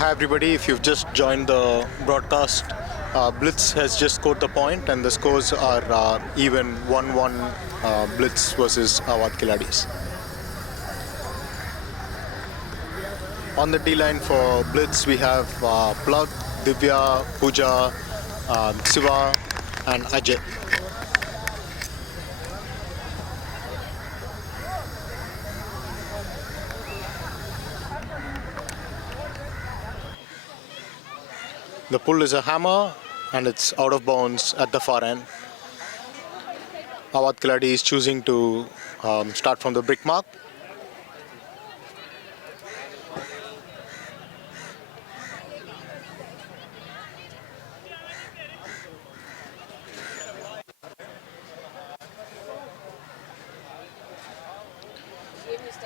Hi everybody, if you've just joined the broadcast, Blitz has just scored the point and the scores are even 1-1 Blitz versus Awadh Kiladis. On the D-line for Blitz we have Plug, Divya, Pooja, Siva and Ajay. The pull is a hammer and it's out of bounds at the far end. Awad Khiladi is choosing to start from the brick mark.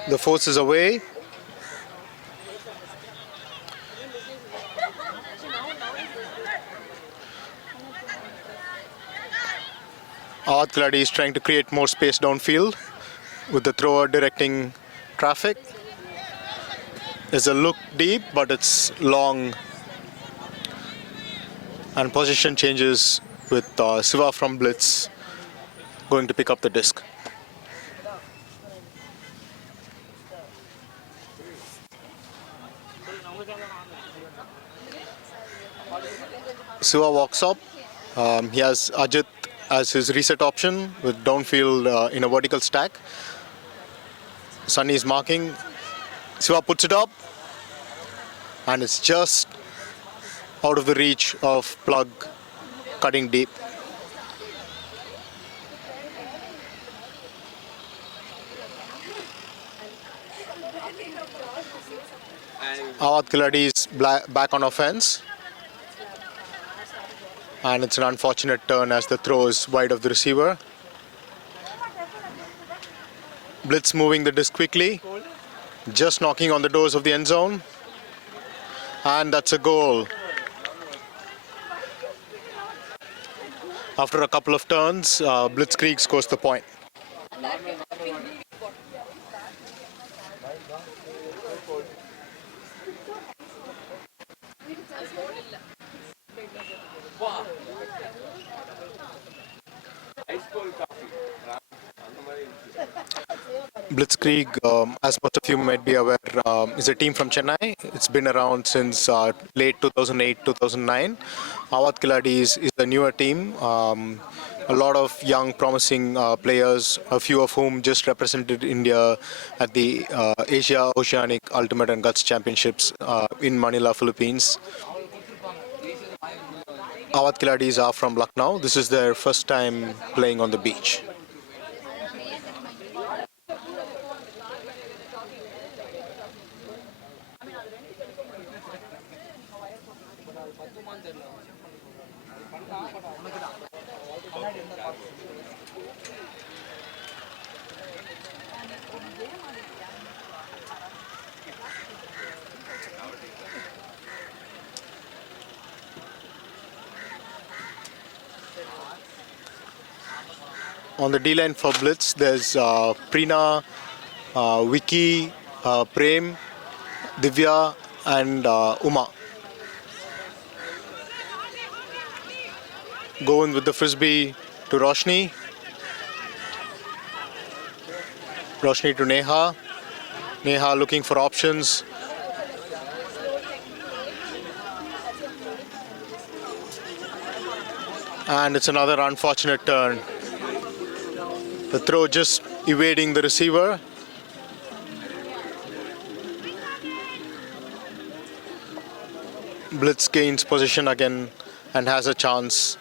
The force is away. Awad Khiladi is trying to create more space downfield with the thrower directing traffic. There's a look deep, but it's long. And position changes with Siva from Blitz going to pick up the disc. Siva walks up. He has Ajit as his reset option with downfield in a vertical stack. Sunny is marking. Siva puts it up. And it's just out of the reach of plug cutting deep. Awad Khiladi is back on offense. And it's an unfortunate turn as the throw is wide of the receiver. Blitz moving the disc quickly, just knocking on the doors of the end zone. And that's a goal. After a couple of turns, Blitzkrieg scores the point. Blitzkrieg, as most of you might be aware, is a team from Chennai. It's been around since late 2008-2009. Awad Khiladi is the newer team. A lot of young, promising players, a few of whom just represented India at the Asia Oceanic Ultimate and Guts Championships in Manila, Philippines. Awad Khiladis are from Lucknow. This is their first time playing on the beach. On the D-line for Blitz, there's Preena, Vicky, Prem, Divya, and Uma. Going with the frisbee to Roshni. Roshni to Neha. Neha looking for options. And it's another unfortunate turn. The throw just evading the receiver. Blitz gains position again and has a chance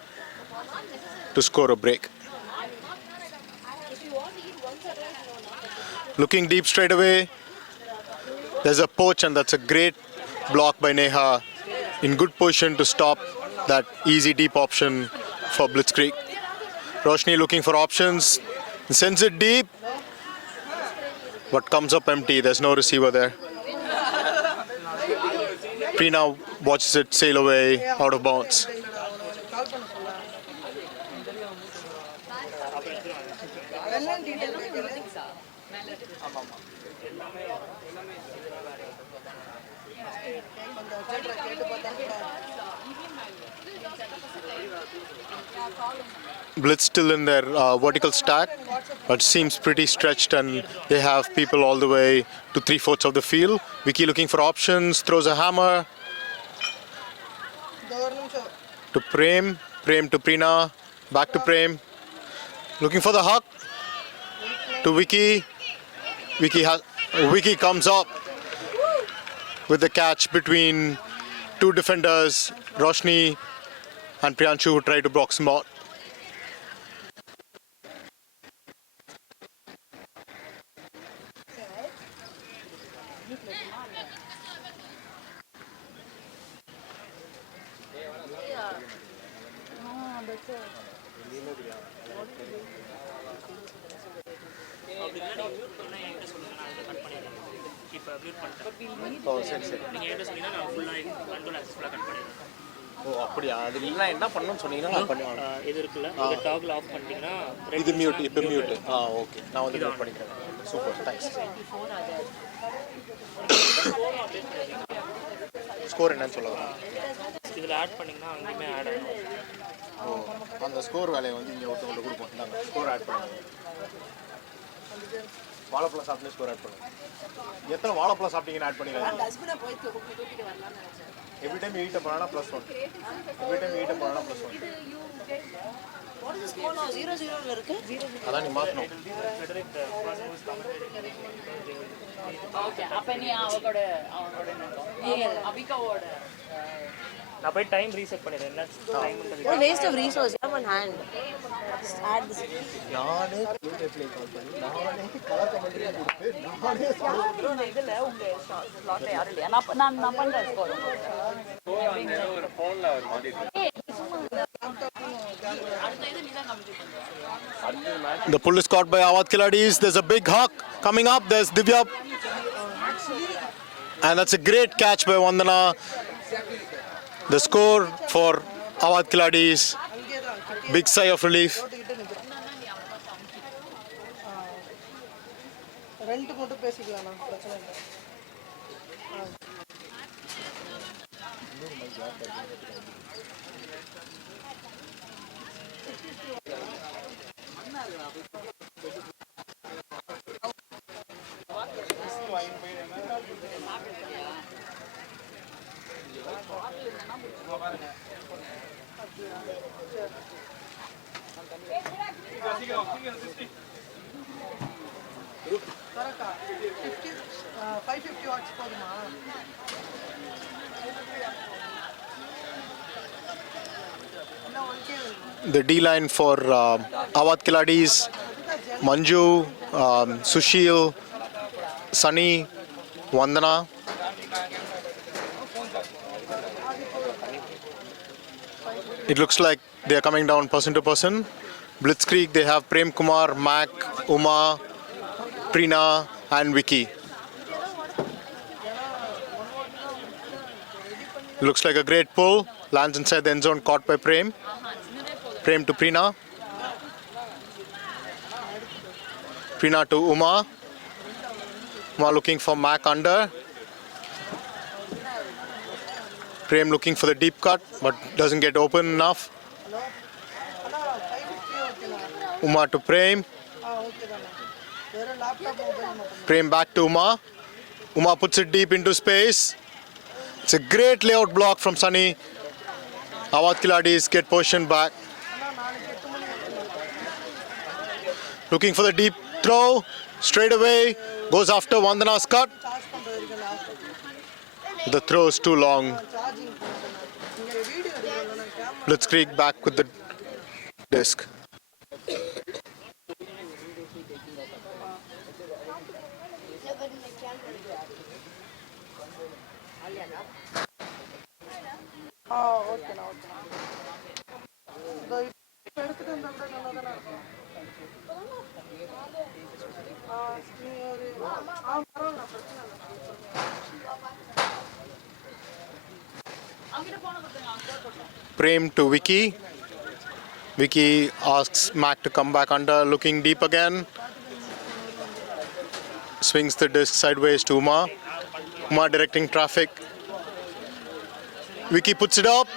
to score a break. Looking deep straight away. There's a poach, and that's a great block by Neha. In good position to stop that easy deep option for Blitzkrieg. Roshni looking for options. Sends it deep, but comes up empty. There's no receiver there. Preena watches it sail away out of bounds. Blitz still in their vertical stack, but seems pretty stretched, and they have people all the way to 3/4 of the field. Vicky looking for options, throws a hammer to Prem, Prem to Preena, back to Prem, looking for the huck to Vicky. Vicky comes up with the catch between two defenders, Roshni and Priyanshu, who try to box him out. ஓ சரி சரி நீங்கள் என்கிட்ட சொன்னீங்கன்னா நான் ஃபுல்லாக control access ஃபுல்லாக cut பண்ணிடுறேன். ஓ அப்படியா? அது இல்லைனா என்ன பண்ணணும்னு சொன்னீங்கன்னா நான் பண்ணுவேன். இது இருக்குல்ல, இந்த டாகில் ஆஃப் பண்ணிட்டீங்கன்னா இது மியூட், இப்போ மியூட். ஓகே, நான் வந்து மியூட் பண்ணிக்கிறேன். Super, thanks. ஸ்கோர் என்னன்னு சொல்லுங்கள். இதில் ஆட் பண்ணிங்கன்னா அங்கேயுமே ஆட் ஆகும். ஓ, அந்த ஸ்கோர் வேலையை வந்து இங்கே ஒருத்தவங்களுக்கு கொடுப்போம். நாங்கள் ஸ்கோர் ஆட் பண்ணுவோம். வாழைப்பழம் சாப்பிட்டு ஸ்கோர் ஆட் பண்ணுவோம். எத்தனை வாழைப்பழம் சாப்பிட்டீங்கன்னு ஆட் பண்ணிக்கலாம். எவ்ரி டைம் ஈட்ட பண்ணா +1. எவ்ரி டைம் ஈட்ட பண்ணா +1. அதான் நீ மாற்றணும். ஓகே, அப்போ நீ அவங்களோட அபிகாவோட நான் போய் டைம் ரீசெட் பண்ணிடுறேன். என்ன டைம்ன்றது ஒரு waste of resource. You have hand at this. நானே ப்ளே கால் பண்ணி நானே கலர் கமெண்ட்ரி கொடுத்து நானே இந்த இதுல உங்க ஸ்லாட்ல யாரும் இல்லையா? நான் பண்றேன் ஸ்கோர். ஒரு ஃபோன்ல ஒரு மாதிரி அடுத்த இது நீ தான் கம்ப்ளீட் பண்ணுங்க. The pull is caught by Awadh Kiladis. There's a big hawk coming up. There's Divya. And that's a great catch by Vandana. The score for Awadh Kiladis. Big sigh of relief. Rent மட்டும் பேசிக்கலாம், பிரச்சனை இல்லை. கரெக்டா 550 watts போதுமா? The D line for Awadh Kiladis, Manju, Sushil, Sunny, Vandana. It looks like they are coming down person to person. Blitzkrieg, they have Prem Kumar, Mac, Uma, Preena and Vicky. Looks like a great pull. Lands inside the end zone, caught by Prem. Prem to Preena. Preena to Uma. Uma looking for Mac under. Prem looking for the deep cut, but doesn't get open enough. Uma to Prem. Prem back to Uma. Uma puts it deep into space. It's a great layout block from Sunny. Awadh Kiladis get position back. Looking for the deep throw. Straight away. Goes after Vandana's cut. The throw is too long. Blitzkrieg back with the disc. ஓகேண்ணா, ஓகேண்ணா. இதோ இப்போ எடுத்துட்டு வந்தா கூட நல்லா தானே இருக்கும். நீங்கள் ஒரு பரவாயில்ல, பிரச்சனை இல்லை. Prem to Vicky. Vicky asks Mac to come back under, looking deep again. Swings the disc sideways to Uma. Uma directing traffic. Vicky puts it up.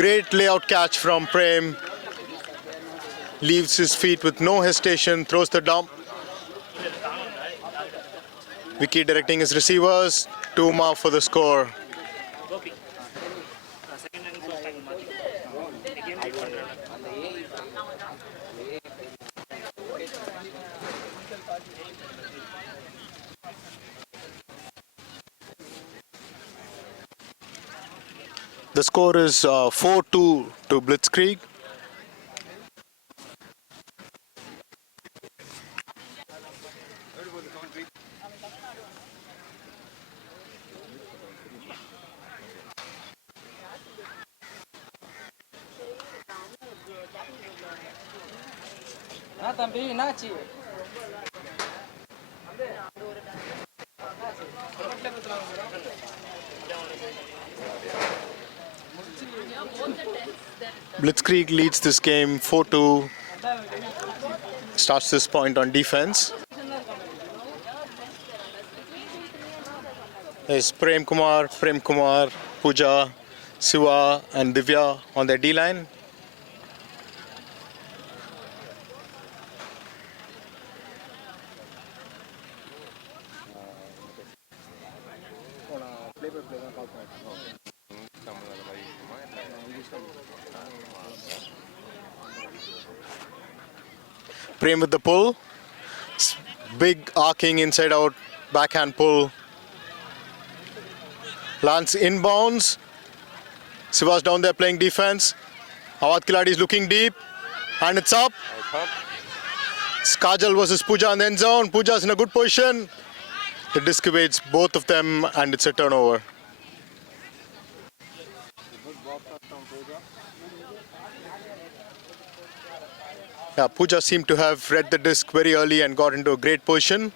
Great layout catch from Prem. Leaves his feet with no hesitation, throws the dump. Vicky directing his receivers to Uma for the score. The score is 4-2 to Blitzkrieg. தம்பி என்னாச்சு? Blitzkrieg leads this game 4-2. Starts this point on defense. There's Prem Kumar, Pooja, Siva and Divya on their D-line. Prem with the pull. Big arcing inside out backhand pull. Lands inbounds. Siva's down there playing defense. Awad Kiladi is looking deep. And it's up. It's Kajal versus Pooja in the end zone. Pooja's in a good position. The disc evades both of them and it's a turnover. Yeah, Pooja seemed to have read the disc very early and got into a great position,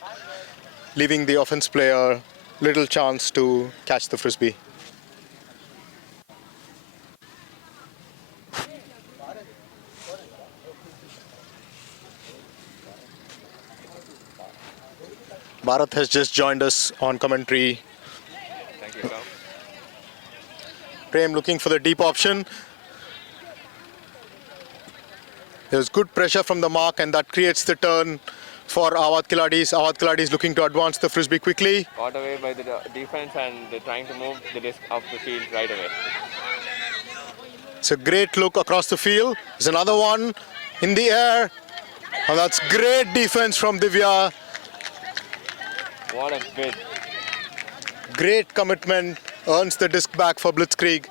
leaving the offense player little chance to catch the frisbee. Bharat has just joined us on commentary. Thank you, sir. Prem looking for the deep option. There's good pressure from the mark and that creates the turn for Awad Kiladi's. Awad Kiladi is looking to advance the frisbee quickly. Caught away by the defense and they're trying to move the disc up the field right away. It's a great look across the field. There's another one in the air. And that's great defense from Divya. What a bid. Great commitment. Earns the disc back for Blitzkrieg.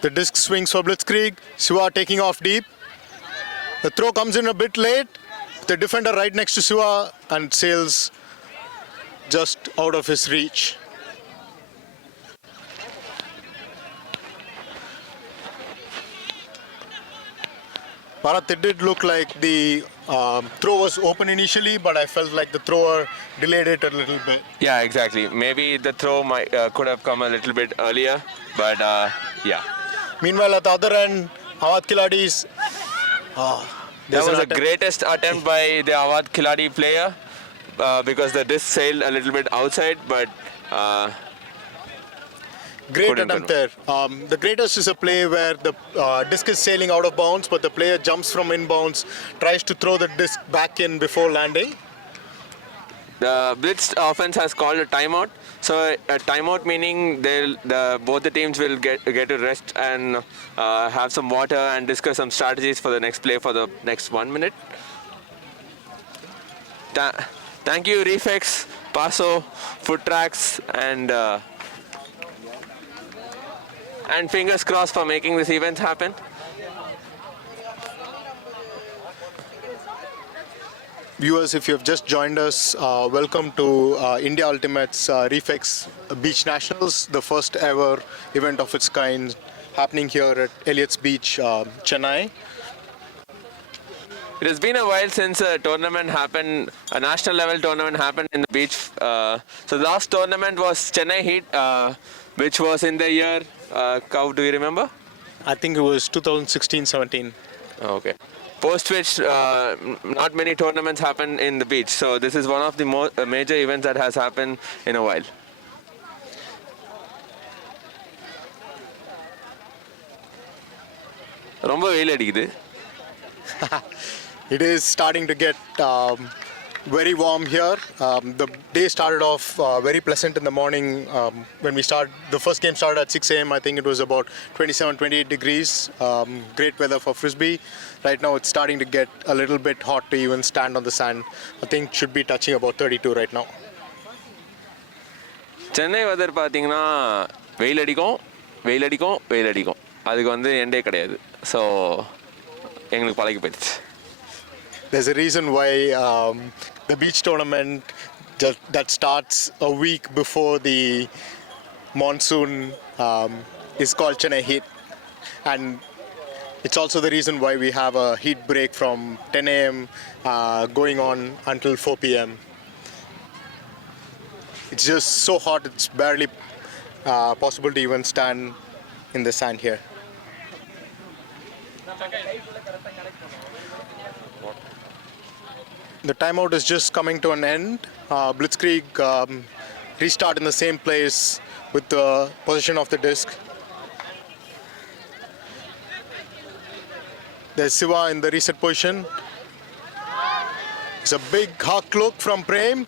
The disc swings for Blitzkrieg. Siva taking off deep. The throw comes in a bit late. The defender right next to Siva and sails just out of his reach. Bharat, it did look like the throw was open initially, but I felt like the thrower delayed it a little bit. Yeah, exactly. Maybe the throw might, could have come a little bit earlier, but yeah. Meanwhile, at the other end, Awad Kiladi's. That was the greatest attempt by the Awad Kiladi player because the disc sailed a little bit outside, but Great couldn't attempt there. The greatest is a play where the disc is sailing out of bounds, but the player jumps from inbounds, tries to throw the disc back in before landing. the Blitz offense has called a timeout. So a timeout meaning both the teams will get to rest and have some water and discuss some strategies for the next play for the next 1 minute. Thank you, Reflex, Paso, Foot Tracks, and fingers crossed for making this event happen. Viewers, if you have just joined us, welcome to India Ultimate's Reflex Beach Nationals, the first ever event of its kind happening here at Elliott's Beach, Chennai. It has been a while since a tournament happened, a national level tournament happened in the beach. So the last tournament was Chennai Heat, which was in the year, Cow, do you remember? I think it was 2016-17. Okay. Post which not many tournaments happen in the beach. So this is one of the major events that has happened in a while. ரொம்ப வெயில் அடிக்குது. It is starting to get very warm here. The day started off very pleasant in the morning. When we start, the first game started at 6 a.m. I think it was about 27, 28 degrees. Great weather for frisbee. Right now it's starting to get a little bit hot to even stand on the sand. I think it should be touching about 32 right now. Chennai weather பார்த்தீங்கன்னா வெயில் அடிக்கும் வெயில் அடிக்கும் வெயில் அடிக்கும், அதுக்கு வந்து எண்டே கிடையாது. ஸோ எங்களுக்கு பழகி போயிடுச்சு. There's a reason why the beach tournament that starts a week before the monsoon is called Chennai Heat, and it's also the reason why we have a heat break from 10 a.m. Going on until 4 p.m. It's just so hot, it's barely possible to even stand in the sand here. The timeout is just coming to an end. Blitzkrieg restart in the same place with the position of the disc. There's Siva in the reset position. It's a big huck look from Prem.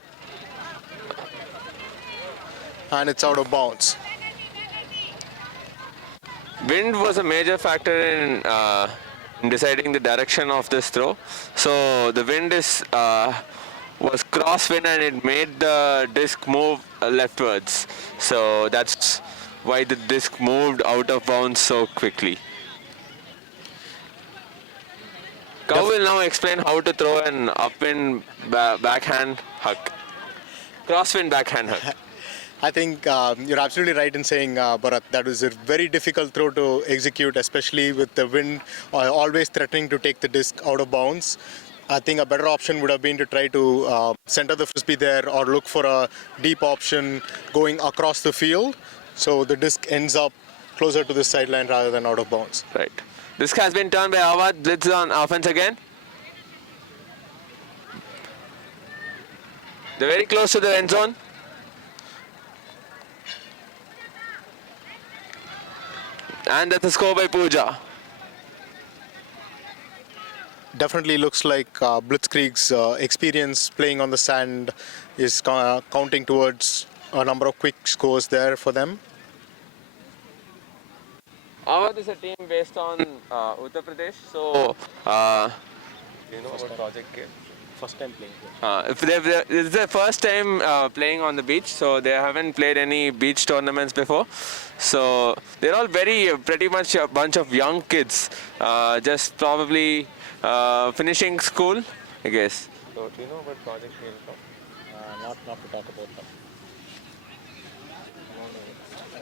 And it's out of bounds. Wind was a major factor in deciding the direction of this throw. So the wind was crosswind and it made the disc move leftwards. So that's why the disc moved out of bounds so quickly. Kau will now explain how to throw an upwind backhand huck. Crosswind backhand huck. I think you're absolutely right in saying, Bharat, that was a very difficult throw to execute, especially with the wind always threatening to take the disc out of bounds. I think a better option would have been to try to center the frisbee there or look for a deep option going across the field, so the disc ends up closer to the sideline rather than out of bounds. Right. Disc has been turned by Awad. Blitz on offense again. They're very close to the end zone. And that's a score by Pooja. Definitely looks like Blitzkrieg's experience playing on the sand is counting towards a number of quick scores there for them. Awad is a team based on Uttar Pradesh. So, you know about Project K? First time playing. This is their first time playing on the beach, so they haven't played any beach tournaments before. So they're all pretty much a bunch of young kids, just probably finishing school, I guess. So do you know about Project K? Not to talk about that.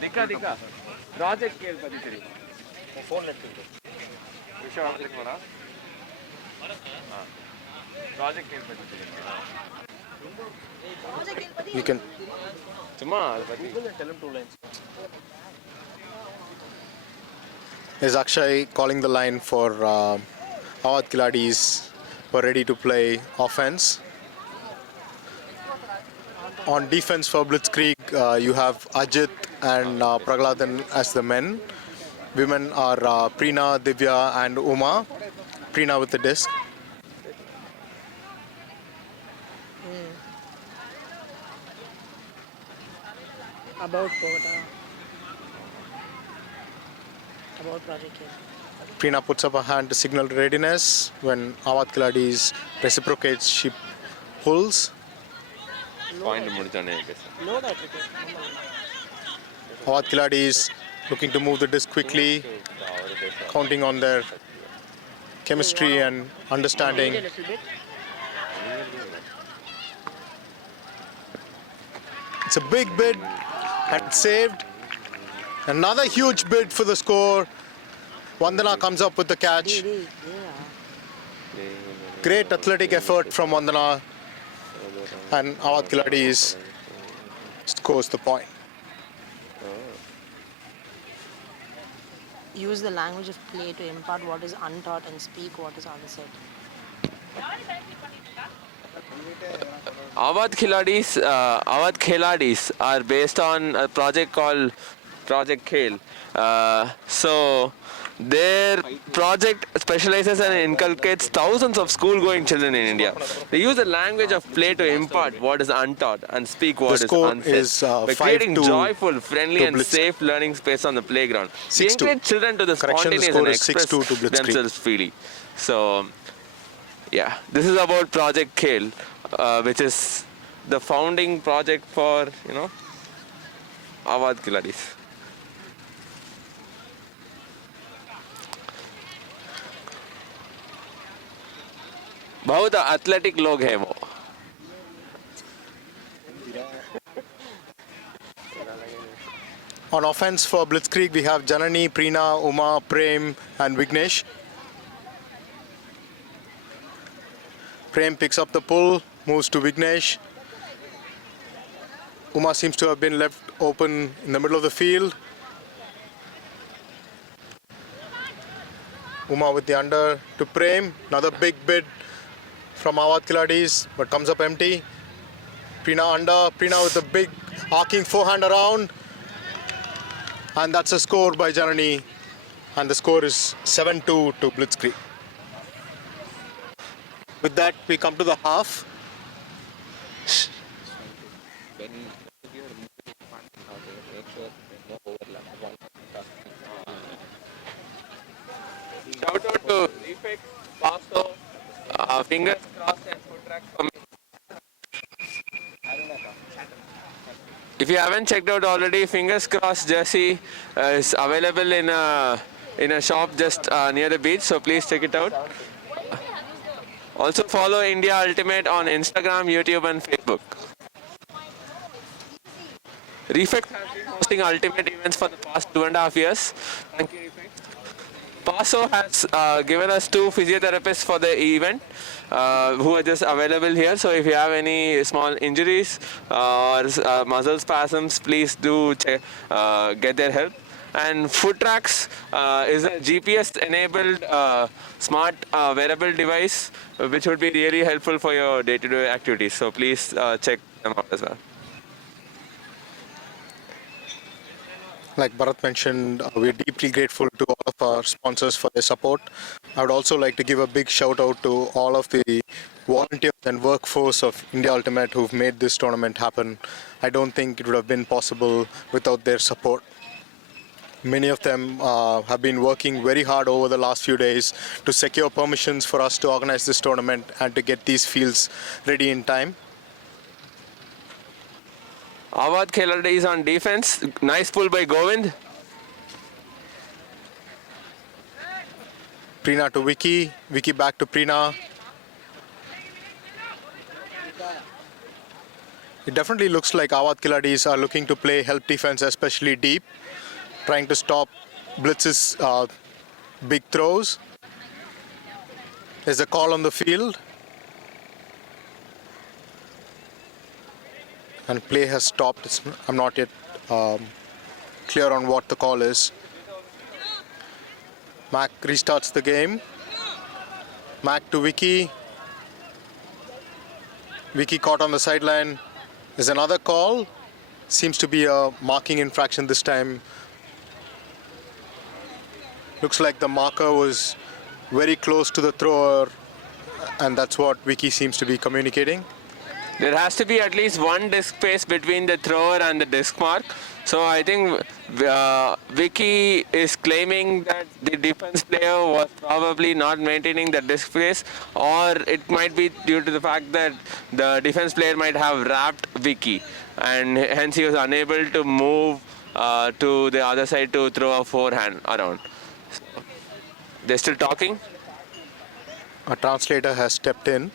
Dika. Project K பத்தி தெரியும். Phone எடுத்துட்டு. விஷயம் வந்துருக்கா? Project K பத்தி தெரியும். You can சும்மா அது பத்தி Tell him 2 lines. is Akshay calling the line for Awad Kiladis who are ready to play offense. On defense for Blitzkrieg, you have Ajit and Pragladan as the men. Women are Preena, Divya and Uma. Preena with the disc. About Bogota. About Project K. Preena puts up a hand to signal readiness. When Awad Kiladis reciprocates, she pulls. Point முடிச்சானே பேச. Load application. Awad Kiladis looking to move the disc quickly, counting on their chemistry and understanding. A little bit. It's a big bid and saved. Another huge bid for the score. Vandana comes up with the catch. Great athletic effort from Vandana, and Awad Kiladis scores the point. Use the language of play to impart what is untaught and speak what is unsaid. Awad Khiladis are based on a project called Project Khel. So Their project specializes and inculcates thousands of school-going children in India. They use the language of play to impart what is untaught and speak what is score unsaid is, by 5 creating to- joyful, friendly, to and Blitz. safe learning space on the playground. They 6-2. encourage children to the Correction, the spontaneous score and is express 6-2 to Blitzkrieg. themselves freely. So, yeah, this is about Project Kale, which is the founding project for Awadh Khiladis. बहुत athletic लोग हैं वो. On offense for Blitzkrieg, we have Janani, Preena, Uma, Prem, and Vignesh. Prem picks up the pull, moves to Vignesh. Uma seems to have been left open in the middle of the field. Uma with the under to Prem. Another big bid from Awadh Khiladis, but comes up empty. Preena under. Preena with a big arcing forehand around. And that's a score by Janani. And the score is 7-2 to Blitzkrieg. With that, we come to the half. Shout out to Reflex, Paso, fingers crossed and foot track for me. If you haven't checked out already, fingers crossed jersey is available in a shop just near the beach, so please check it out. Also follow India Ultimate on Instagram, YouTube and Facebook. Reflex has been hosting Ultimate events for the past 2.5 years. Thank you, Reflex. Paso has given us 2 physiotherapists for the event who are just available here. So if you have any small injuries or muscle spasms, please do get their help. And Foot Tracks is a GPS-enabled smart wearable device which would be really helpful for your day-to-day activities. So please check them out as well. Like Bharat mentioned, we're deeply grateful to all of our sponsors for their support. I would also like to give a big shout out to all of the volunteers and workforce of India Ultimate who've made this tournament happen. I don't think it would have been possible without their support. Many of them have been working very hard over the last few days to secure permissions for us to organize this tournament and to get these fields ready in time. Awadh Khiladis on defense. Nice pull by Govind. Preena to Vicky. Vicky back to Preena. It definitely looks like Awadh Khiladis are looking to play help defense, especially deep, trying to stop Blitz's big throws. There's a call on the field. And play has stopped. I'm not yet clear on what the call is. Mac restarts the game. Mac to Vicky. Vicky caught on the sideline. There's another call. Seems to be a marking infraction this time. Looks like the marker was very close to the thrower, and that's what Vicky seems to be communicating. There has to be at least one disc space between the thrower and the disc mark. So I think Vicky is claiming that the defense player was probably not maintaining the disc space, or it might be due to the fact that the defense player might have wrapped Vicky, and hence he was unable to move to the other side to throw a forehand around. So, they're still talking. A translator has stepped in.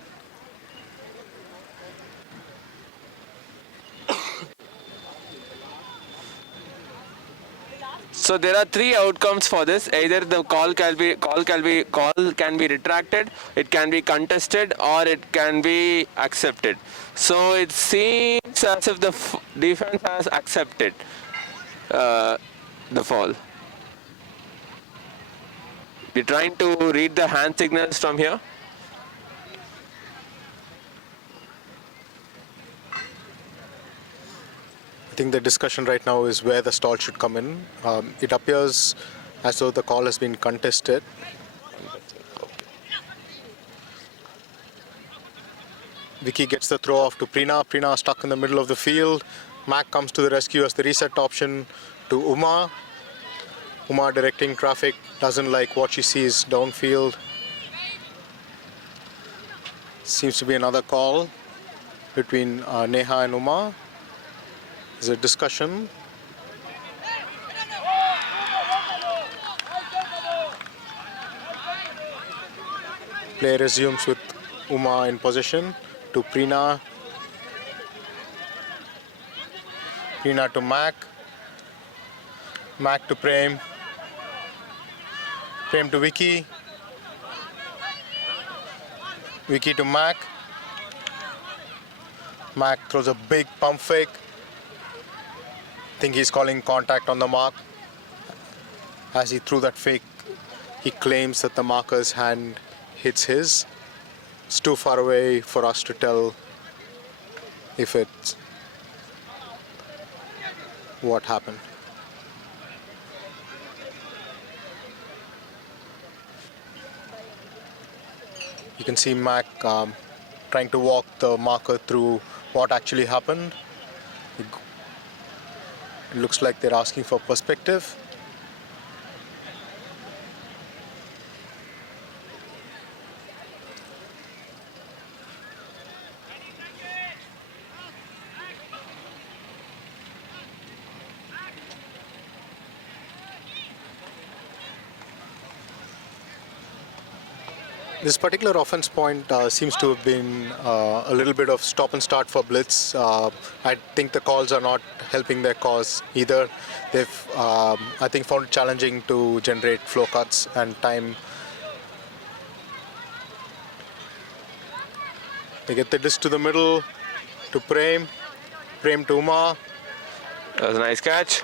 So there are 3 outcomes for this. Either the call can be retracted, it can be contested, or it can be accepted. So it seems as if the defense has accepted the fall. We're trying to read the hand signals from here. I think the discussion right now is where the stall should come in. It appears as though the call has been contested. Vicky gets the throw off to Prina. Prina stuck in the middle of the field. Mac comes to the rescue as the reset option to Uma. Uma directing traffic, doesn't like what she sees downfield. Seems to be another call between Neha and Uma. There's a discussion. Play resumes with Uma in possession to Prina. Prina to Mac. Mac to Prem. Prem to Vicky. Vicky to Mac. Mac throws a big pump fake. Think he's calling contact on the mark. As he threw that fake, he claims that the marker's hand hits his. It's too far away for us to tell if it's what happened. You can see Mac trying to walk the marker through what actually happened. It looks like they're asking for perspective. This particular offense point seems to have been a little bit of stop and start for Blitz. I think the calls are not helping their cause either. They've, I think, found it challenging to generate flow cuts and time. They get the disc to the middle to Prem. Prem to Uma. That was a nice catch.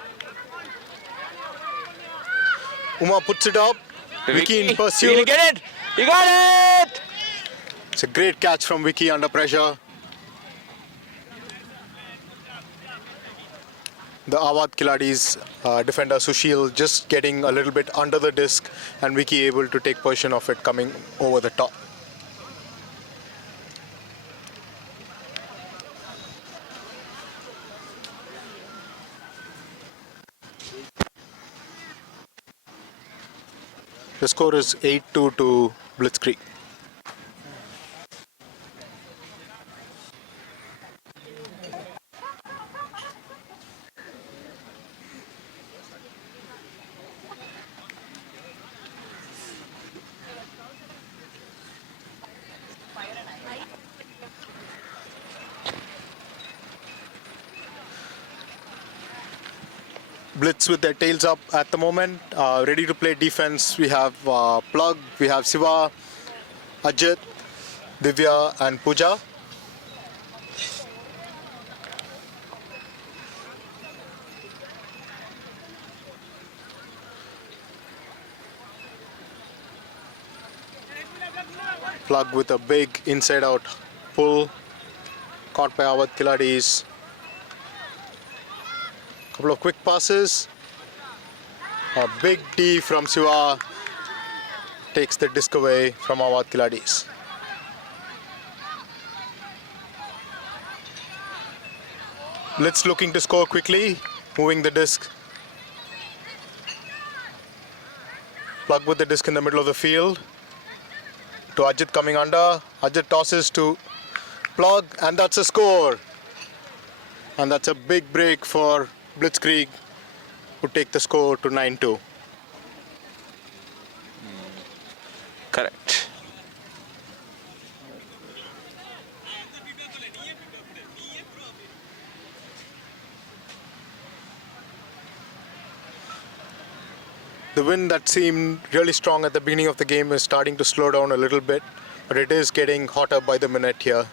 Uma puts it up. Vicky in pursuit. He'll get it. He got it! It's a great catch from Vicky under pressure. The Awadh Khiladi's defender Sushil just getting a little bit under the disc and Vicky able to take possession of it coming over the top. The score is 8-2 to Blitzkrieg. Blitz with their tails up at the moment, ready to play defense. We have Plug, we have Siva, Ajit, Divya and Pooja. Plug with a big inside out pull, caught by Awadh Khiladi's. Couple of quick passes. A big D from Siva takes the disc away from Awadh Khiladi's. Blitz looking to score quickly, moving the disc. Plug with the disc in the middle of the field. To Ajit coming under. Ajit tosses to Plug, and that's a score. And that's a big break for Blitzkrieg, who take the score to 9-2. Correct. The wind that seemed really strong at the beginning of the game is starting to slow down a little bit, but it is getting hotter by the minute here.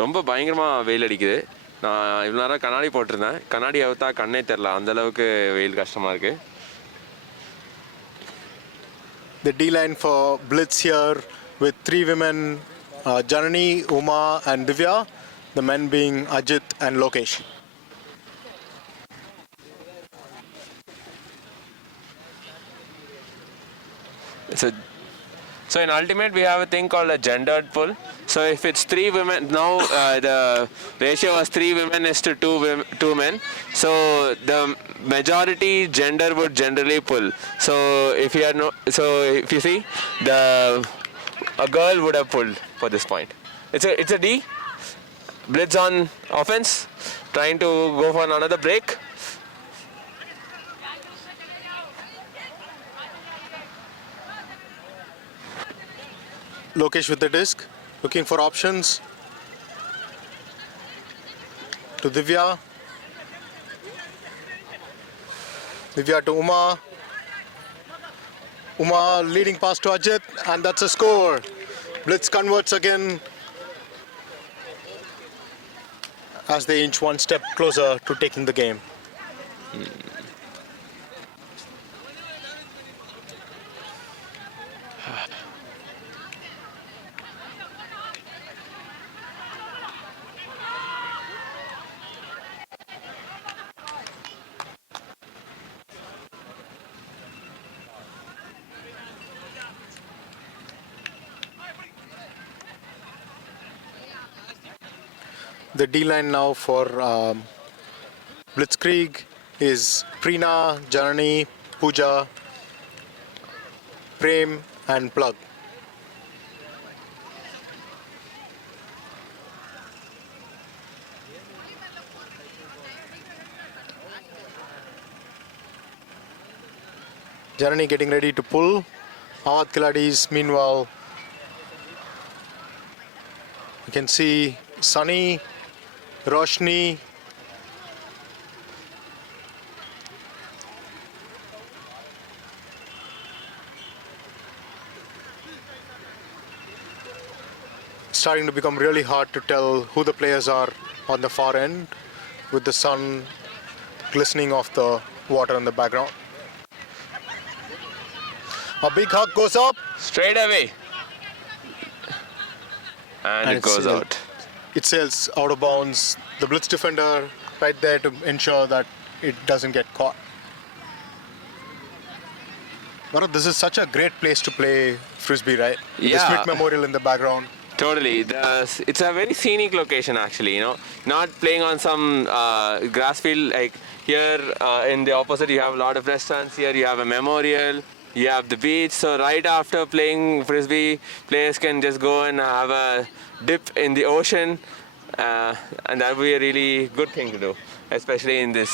ரொம்ப பயங்கரமாக வெயில் அடிக்குது. நான் இவ்வளோ நேரம் கண்ணாடி போட்டிருந்தேன். கண்ணாடி அவுத்தா கண்ணே தெரில, அந்தளவுக்கு வெயில் கஷ்டமாக இருக்குது. The D-line for Blitz here with three women, Janani, Uma and Divya. The men being Ajit and Lokesh. So in Ultimate, we have a thing called a gendered pull. So if it's three women, now the ratio was 3 women is to 2 men. So the majority gender would generally pull. So if if you see, a girl would have pulled for this point. It's a D. Blitz on offense, trying to go for another break. Lokesh with the disc, looking for options. To Divya. Divya to Uma. Uma leading pass to Ajit, and that's a score. Blitz converts again as they inch one step closer to taking the game. The D-line now for Blitzkrieg is Preena, Janani, Pooja, Prem and Plug. Janani getting ready to pull. Awad Kiladis, meanwhile, you can see Sunny, Roshni, starting to become really hard to tell who the players are on the far end with the sun glistening off the water in the background. A big hug goes up. Straight away. And it goes out. It sails out of bounds. The blitz defender right there to ensure that it doesn't get caught. Bharat, this is such a great place to play frisbee, right? With the Yeah. Smith Memorial in the background. Totally. It's a very scenic location actually, Not playing on some grass field like here in the opposite you have a lot of restaurants. Here you have a memorial, you have the beach. So right after playing frisbee, players can just go and have a dip in the ocean. And that would be a really good thing to do, especially in this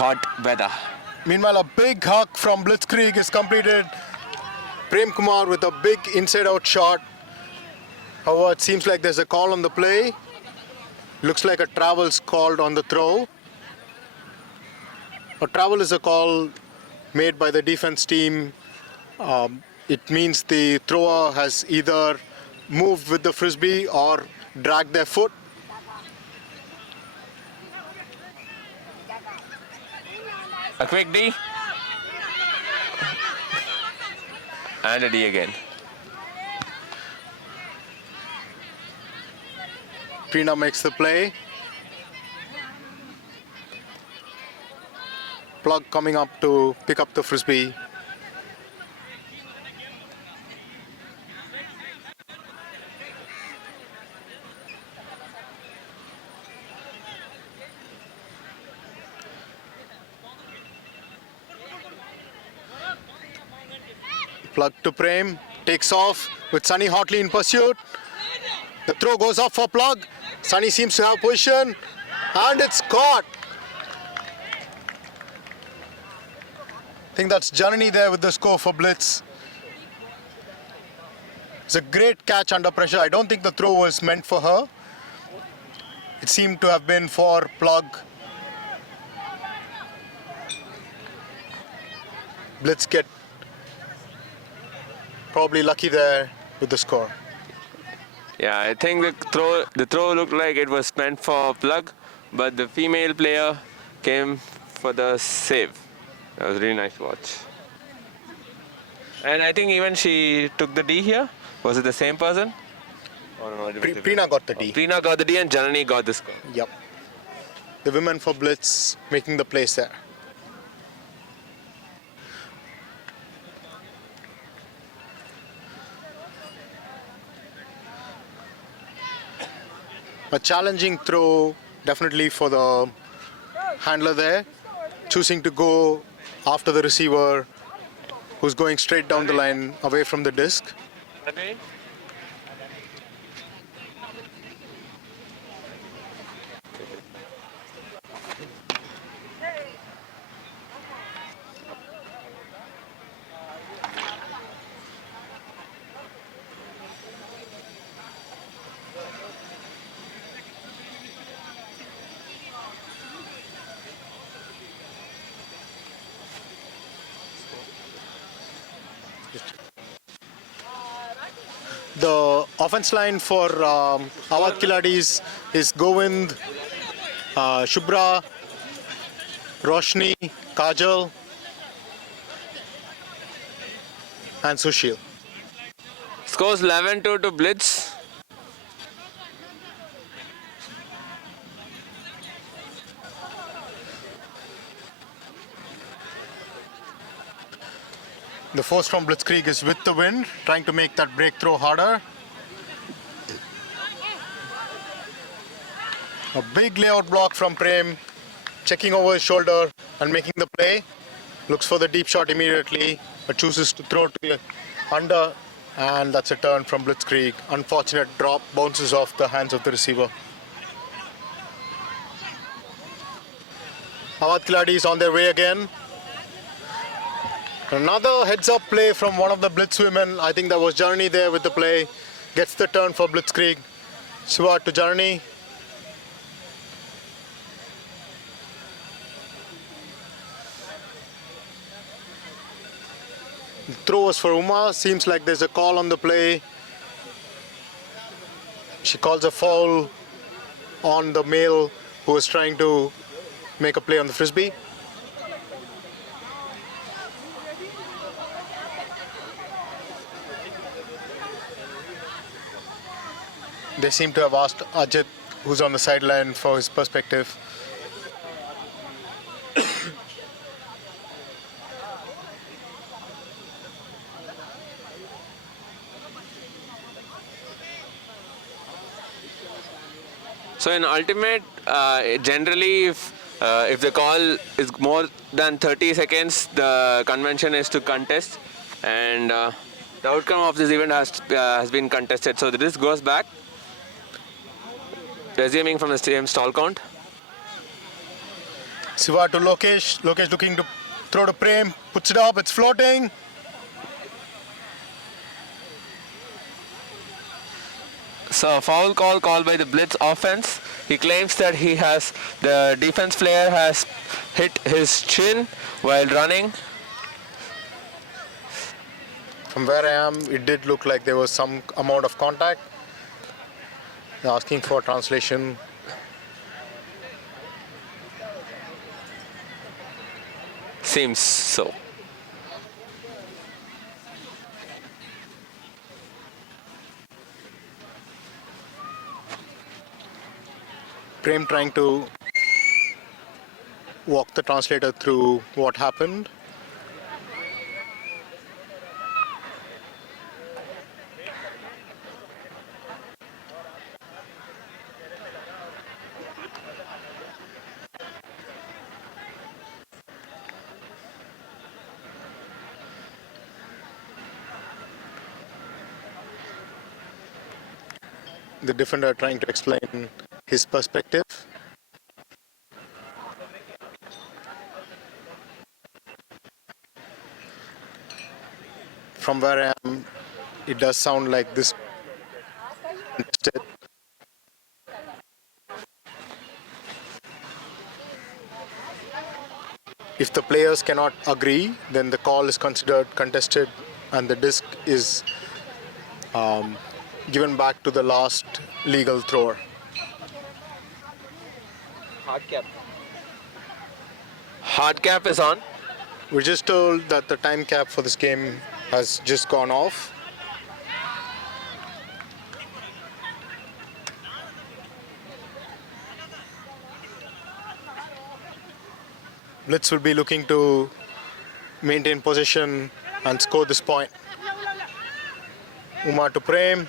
hot weather. Meanwhile, a big hug from Blitzkrieg is completed. Prem Kumar with a big inside-out shot. However, it seems like there's a call on the play. Looks like a travel's called on the throw. A travel is a call made by the defense team. It means the thrower has either moved with the frisbee or dragged their foot. A quick D. And a D again. Preena makes the play. Plug coming up to pick up the frisbee. Plug to Prem, takes off with Sunny hotly in pursuit. The throw goes up for Plug. Sunny seems to have position, and it's caught. I think that's Janani there with the score for Blitz. It's a great catch under pressure. I don't think the throw was meant for her. It seemed to have been for Plug. Blitz get probably lucky there with the score. Yeah, I think the throw looked like it was meant for Plug, but the female player came for the save. That was a really nice watch. And I think even she took the D here. Was it the same person? Oh, no, it was different. Preena got the D. Preena got the D and Janani got the score. Yep. The women for Blitz making the place there. A challenging throw, definitely for the handler there, choosing to go after the receiver who's going straight down the line away from the disc. Okay. The offense line for Awadh Kiladis is Govind, Shubhra, Roshni, Kajal, and Sushil. Scores 11-2 to Blitz. The force from Blitzkrieg is with the wind, trying to make that breakthrough harder. A big layout block from Prem, checking over his shoulder and making the play. Looks for the deep shot immediately, but chooses to throw to the under, and that's a turn from Blitzkrieg. Unfortunate drop, bounces off the hands of the receiver. Awadh Kiladi is on their way again. Another heads-up play from one of the Blitz women. I think that was Janani there with the play. Gets the turn for Blitzkrieg. Shiva to Janani. Throw was for Uma. Seems like there's a call on the play. She calls a foul on the male who was trying to make a play on the frisbee. They seem to have asked Ajit, who's on the sideline, for his perspective. So in Ultimate, generally if the call is more than 30 seconds, the convention is to contest, and the outcome of this event has been contested. So this goes back, resuming from the same stall count. Siva to Lokesh. Lokesh looking to throw to Prem. Puts it up. It's floating. So foul call called by the Blitz offense. He claims that the defense player has hit his chin while running. From where I am, it did look like there was some amount of contact. They're asking for translation. Seems so. Prem trying to walk the translator through what happened. The defender trying to explain his perspective. From where I am, it does sound like this. If the players cannot agree, then the call is considered contested and the disc is given back to the last legal thrower. Hard cap is on. We're just told that the time cap for this game has just gone off. Blitz will be looking to maintain possession and score this point. Uma to Prem.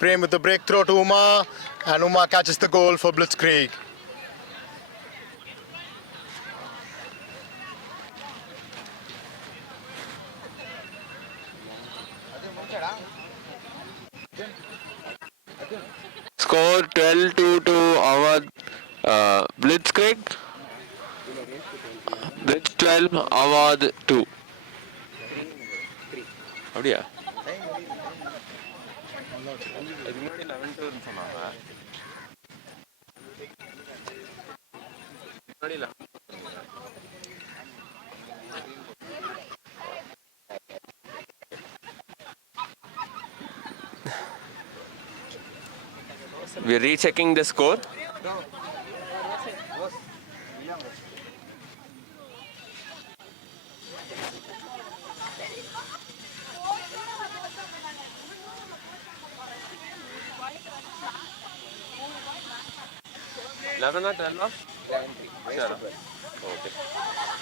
Prem with the breakthrough to Uma, and Uma catches the goal for Blitzkrieg. Score 12-2 to our Blitzkrieg. Blitz 12, Awad 2. அப்படியா? We're rechecking the score.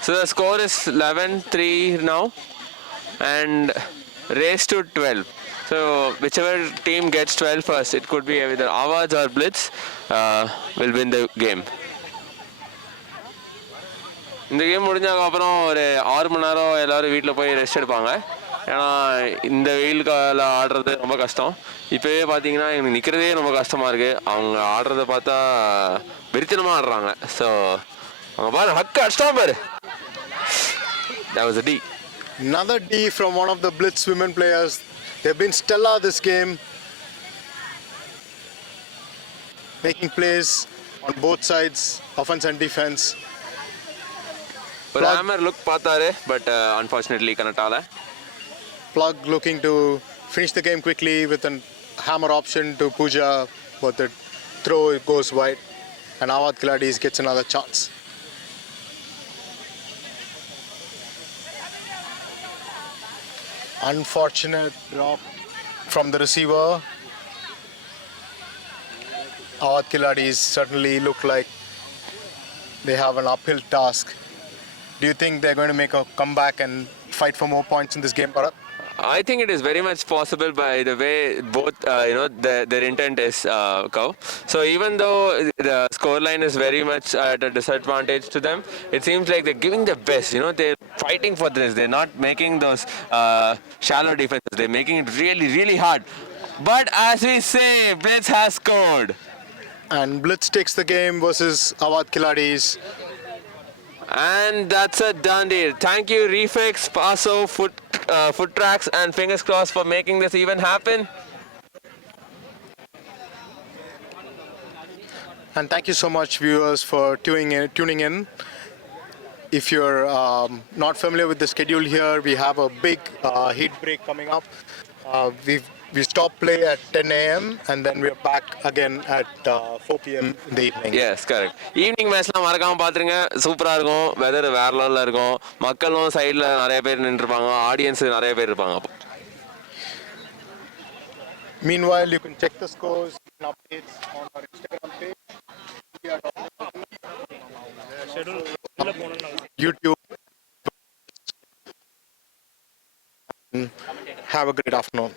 So the score is 11-3 now, and race to 12. So whichever team gets 12 first, it could be either Awads or Blitz, will win the game. இந்த game முடிஞ்சதுக்கு அப்புறம் ஒரு 6 மணி நேரம் எல்லோரும் வீட்டில் போய் rest எடுப்பாங்க. ஏன்னா இந்த வெயிலுக்கால ஆடுறது ரொம்ப கஷ்டம். இப்போவே பார்த்தீங்கன்னா எனக்கு நிற்கிறதே ரொம்ப கஷ்டமாக இருக்குது. அவங்க ஆடுறத பார்த்தா வெறித்தனமாக ஆடுறாங்க. ஸோ அவங்க பாரு ஹக்கு அடிச்சிட்டா பாரு. That was a D. Another D from one of the Blitz women players. They've been stellar this game, making plays on both sides, offense and defense. ஒரு ஹேமர் லுக் பார்த்தாரு, பட் அன்ஃபார்ச்சுனேட்லி கனெக்ட் ஆகல. Plug looking to finish the game quickly with a hammer option to Pooja, but the throw goes wide, and Awad Kiladis gets another chance. Unfortunate drop from the receiver. Awad Kiladis certainly look like they have an uphill task. Do you think they're going to make a comeback and fight for more points in this game, Bharat? I think it is very much possible by the way both their intent is Cow. So even though the scoreline is very much at a disadvantage to them, it seems like they're giving their best. They're fighting for this. They're not making those shallow defenses. They're making it really, really hard. But as we say, Blitz has scored. And Blitz takes the game versus Awad Kiladis. And that's a done deal. Thank you, Refix, Paso, Foot Tracks, and fingers crossed for making this even happen. And thank you so much, viewers, for tuning in. If you're not familiar with the schedule here, we have a big heat break coming up. We stop play at 10 a.m. and then we're back again at 4 p.m. in the evening. Yes, correct. Evening மேட்ச்லாம் மறக்காம பார்த்துருங்க. சூப்பராக இருக்கும். Weather வேற லெவலில் இருக்கும். மக்களும் சைடில் நிறைய பேர் நின்றுருப்பாங்க. ஆடியன்ஸ் நிறைய பேர் இருப்பாங்க. Meanwhile, you can check the scores and updates on our Instagram page, YouTube. Have a great afternoon.